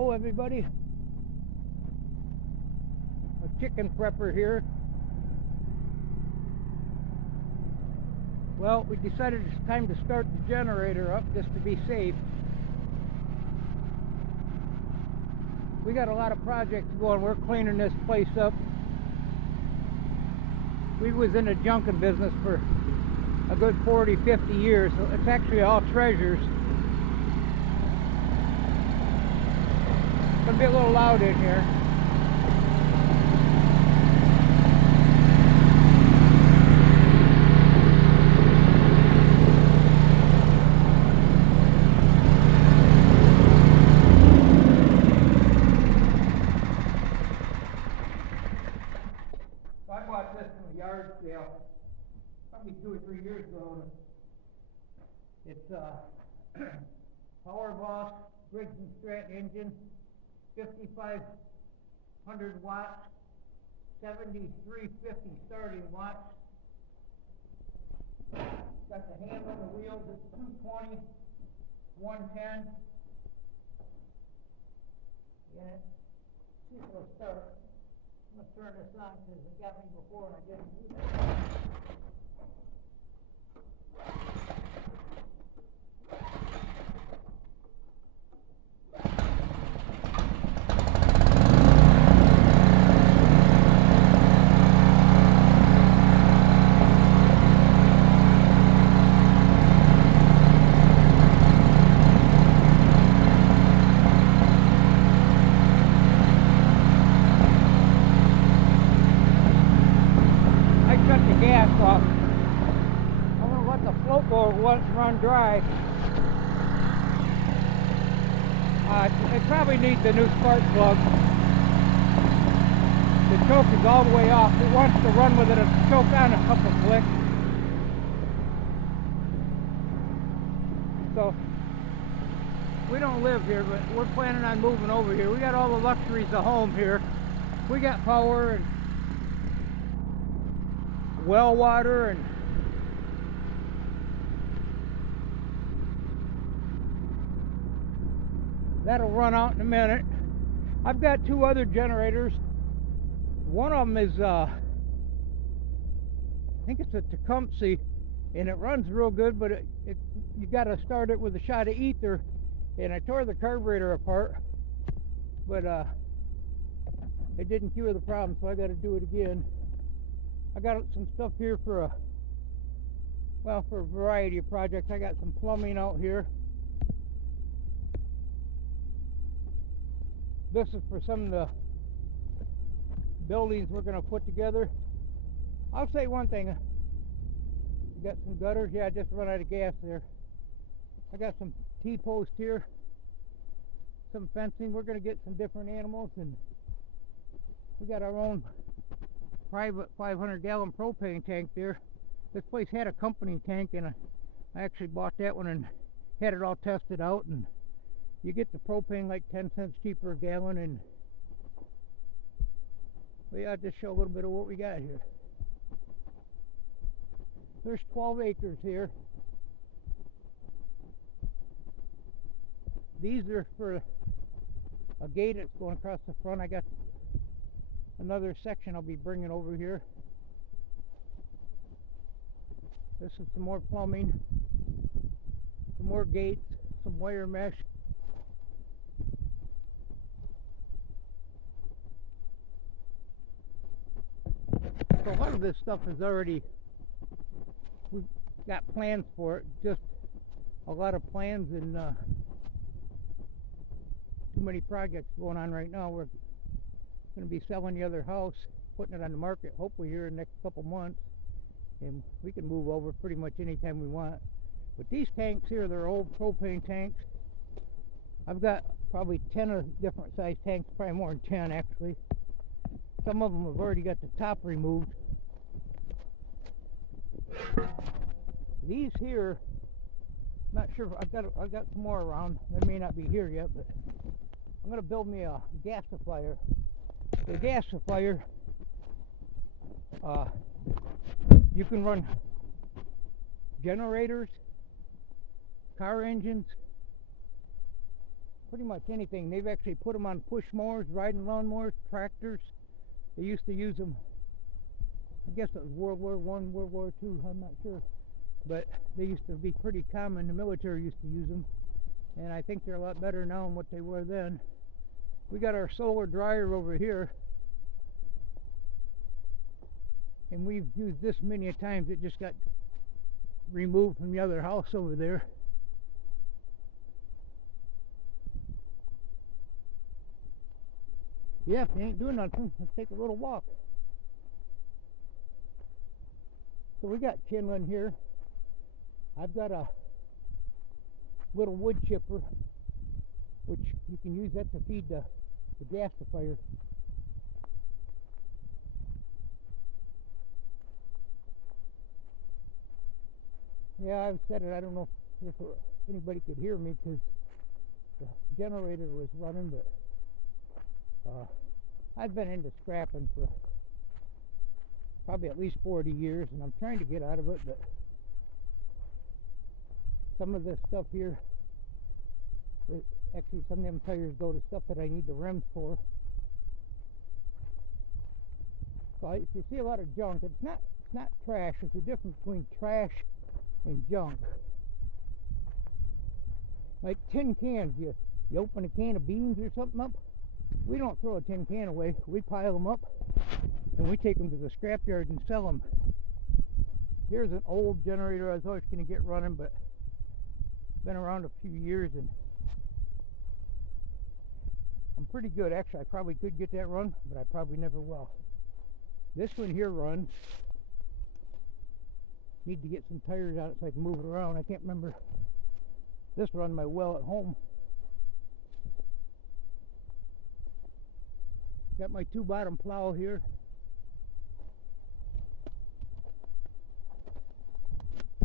Hello everybody, a chicken prepper here. Well, we decided it's time to start the generator up just to be safe. We got a lot of projects going. We're cleaning this place up. We was in the junking business for a good 40-50 years, so it's actually all treasures. It's gonna be a little loud in here. So I bought this from a yard sale probably 2 or 3 years ago. It's Power Boss Briggs and Stratton engine, 5,500 watts, 7350 starting watts. Got the hand on the wheels, it's 220, 110. Yeah, see if it'll start. I'm going to turn this on because it got me before and I didn't do that. Gas off. I'm going to let the float board run dry. It probably needs a new spark plug. The choke is all the way off. It wants to run with it a choke on a couple flicks. So we don't live here, but we're planning on moving over here. We got all the luxuries of home here. We got power and well water, and that'll run out in a minute. I've got 2 other generators. One of them is I think it's a Tecumseh, and it runs real good, but you got to start it with a shot of ether, and I tore the carburetor apart, but it didn't cure the problem, so I got to do it again. I got some stuff here for a variety of projects. I got some plumbing out here. This is for some of the buildings we're going to put together. I'll say one thing. You got some gutters. Yeah, I just run out of gas there. I got some T-posts here. Some fencing. We're going to get some different animals, and we got our own private 500-gallon propane tank there. This place had a company tank, and I actually bought that one and had it all tested out, and you get the propane like 10 cents cheaper a gallon. And well, yeah, I'll just show a little bit of what we got here. There's 12 acres here. These are for a gate that's going across the front. I got another section I'll be bringing over here. This is some more plumbing, some more gates, some wire mesh. So a lot of this stuff is already, we've got plans for it, just a lot of plans and too many projects going on right now. We're going to be selling the other house, putting it on the market hopefully here in the next couple months, and we can move over pretty much anytime we want. But these tanks here, they're old propane tanks. I've got probably 10 of different size tanks, probably more than 10 actually. Some of them have already got the top removed. These here, not sure, I've got some more around. They may not be here yet, but I'm going to build me a gasifier. The gasifier, you can run generators, car engines, pretty much anything. They've actually put them on push mowers, riding lawnmowers, tractors. They used to use them, I guess it was World War I, World War II, I'm not sure. But they used to be pretty common. The military used to use them. And I think they're a lot better now than what they were then. We got our solar dryer over here. And we've used this many a times. It just got removed from the other house over there. Yeah, if you ain't doing nothing, let's take a little walk. So we got kindling here. I've got a little wood chipper, which you can use that to feed the gasifier. Yeah, I've said it. I don't know if anybody could hear me because the generator was running, but I've been into scrapping for probably at least 40 years, and I'm trying to get out of it, but some of this stuff here, actually some of them tires go to stuff that I need the rims for. So if you see a lot of junk, it's not trash. There's a difference between trash and junk. Like tin cans, you open a can of beans or something up, we don't throw a tin can away. We pile them up and we take them to the scrapyard and sell them. Here's an old generator I was always going to get running, but been around a few years and I'm pretty good. Actually, I probably could get that run, but I probably never will. This one here runs. Need to get some tires on it so I can move it around. I can't remember. This run my well at home. Got my 2-bottom plow here.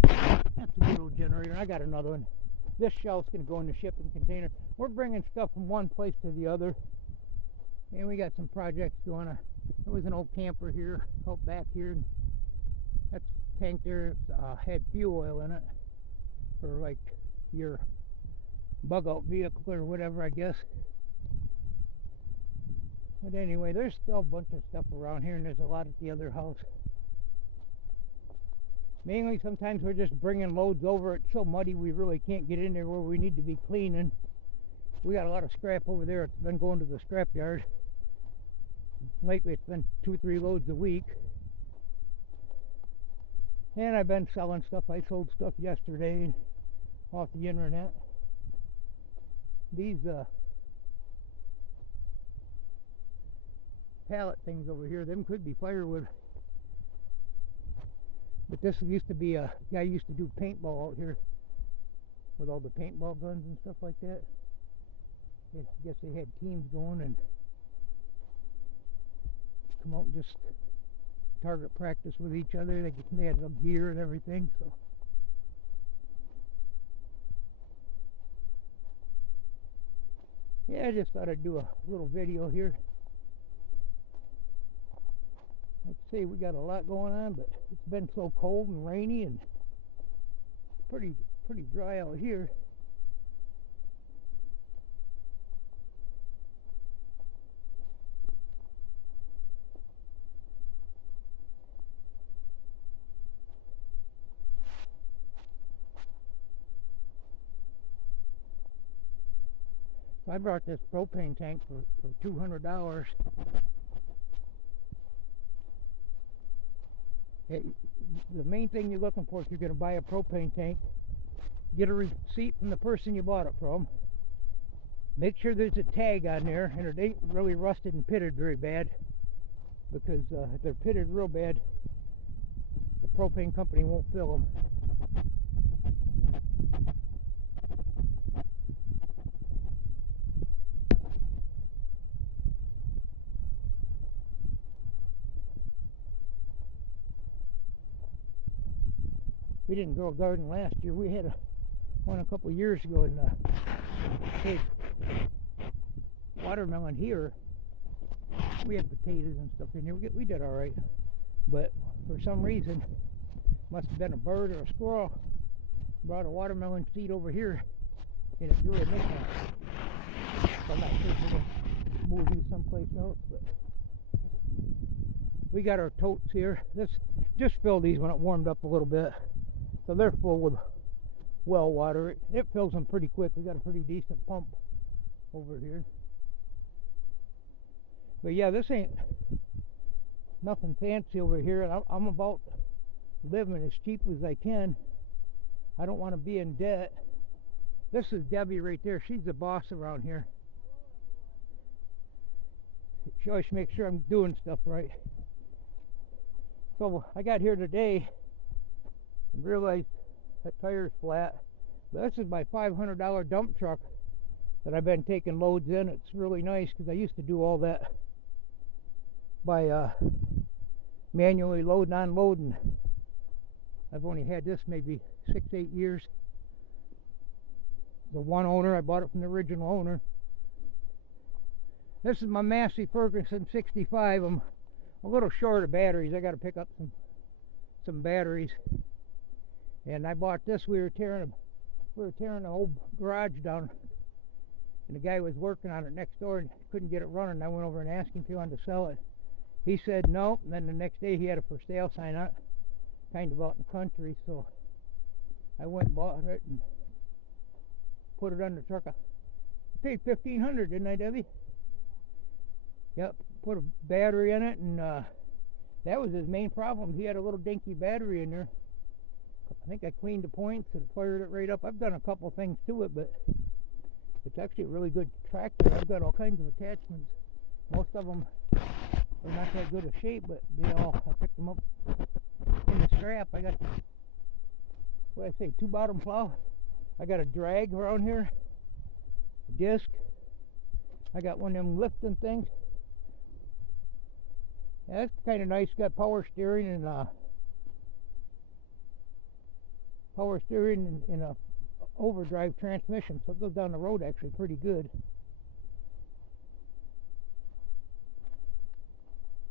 That's a good old generator. I got another one. This shelf's going to go in the shipping container. We're bringing stuff from one place to the other. And we got some projects going on. There was an old camper here, out back here. And that's tank there had fuel oil in it for like your bug out vehicle or whatever, I guess. But anyway, there's still a bunch of stuff around here, and there's a lot at the other house. Mainly, sometimes we're just bringing loads over. It's so muddy we really can't get in there where we need to be cleaning. We got a lot of scrap over there. It's been going to the scrap yard. Lately, it's been 2-3 loads a week. And I've been selling stuff. I sold stuff yesterday off the internet. These pallet things over here, them could be firewood. But this used to be a guy used to do paintball out here with all the paintball guns and stuff like that. I guess they had teams going and come out and just target practice with each other. They had gear and everything. So yeah, I just thought I'd do a little video here. Like I say, we got a lot going on, but it's been so cold and rainy and pretty dry out here. So I brought this propane tank for $200. The main thing you're looking for if you're going to buy a propane tank, get a receipt from the person you bought it from. Make sure there's a tag on there and it ain't really rusted and pitted very bad, because if they're pitted real bad, the propane company won't fill them. We didn't grow a garden last year. We had one a couple of years ago, and hey, watermelon here. We had potatoes and stuff in here. We did all right, but for some reason, must have been a bird or a squirrel brought a watermelon seed over here, and it grew a nickel. So I'm not sure if we're going to move these someplace else, but we got our totes here. This just filled these when it warmed up a little bit, so they're full with well water. It fills them pretty quick. We got a pretty decent pump over here. But yeah, this ain't nothing fancy over here, and I'm about living as cheap as I can. I don't want to be in debt. This is Debbie right there. She's the boss around here. She always makes sure I'm doing stuff right. So I got here today and realized that tire's flat. But this is my $500 dump truck that I've been taking loads in. It's really nice because I used to do all that by manually loading and unloading. I've only had this maybe 6-8 years. The one owner, I bought it from the original owner. This is my Massey Ferguson 65. I'm a little short of batteries. I got to pick up some batteries. And I bought this. We were tearing the whole garage down, and the guy was working on it next door and couldn't get it running. I went over and asked him if he wanted to sell it. He said no, and then the next day he had a for sale sign on it, kind of out in the country. So I went and bought it and put it on the truck. I paid $1,500, didn't I, Debbie? Yep, put a battery in it, and that was his main problem. He had a little dinky battery in there. I think I cleaned the points and fired it right up. I've done a couple things to it, but it's actually a really good tractor. I've got all kinds of attachments. Most of them are not that good a shape, but I picked them up in the strap. I got, what did I say, 2 bottom plow. I got a drag around here, a disc. I got one of them lifting things. Yeah, that's kind of nice. Got power steering and a overdrive transmission, so it goes down the road actually pretty good.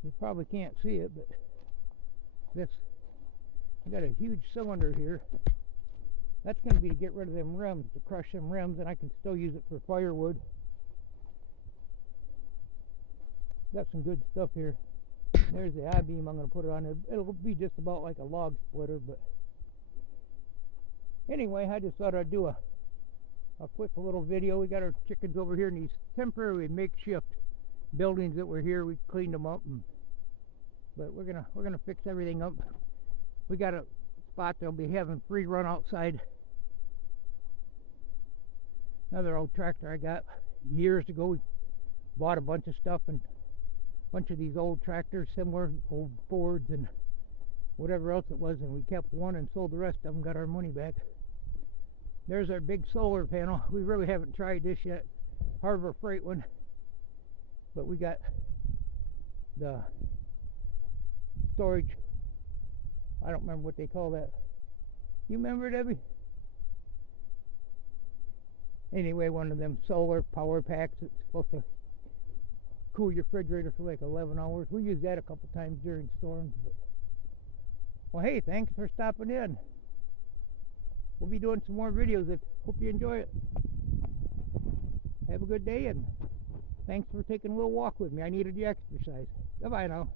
You probably can't see it, but this, I got a huge cylinder here. That's going to be to get rid of them rims, to crush them rims, and I can still use it for firewood. Got some good stuff here. There's the I-beam I'm going to put it on. It'll be just about like a log splitter, but anyway, I just thought I'd do a quick little video. We got our chickens over here in these temporary makeshift buildings that were here. We cleaned them up, but we're gonna fix everything up. We got a spot they'll be having free run outside. Another old tractor I got years ago. We bought a bunch of stuff, and a bunch of these old tractors, similar old Fords and whatever else it was, and we kept one and sold the rest of them, got our money back. There's our big solar panel. We really haven't tried this yet. Harbor Freight one, but we got the storage. I don't remember what they call that. You remember, Debbie? Anyway, one of them solar power packs. It's supposed to cool your refrigerator for like 11 hours. We use that a couple times during storms. But well, hey, thanks for stopping in. We'll be doing some more videos. Hope you enjoy it. Have a good day, and thanks for taking a little walk with me. I needed the exercise. Bye-bye now.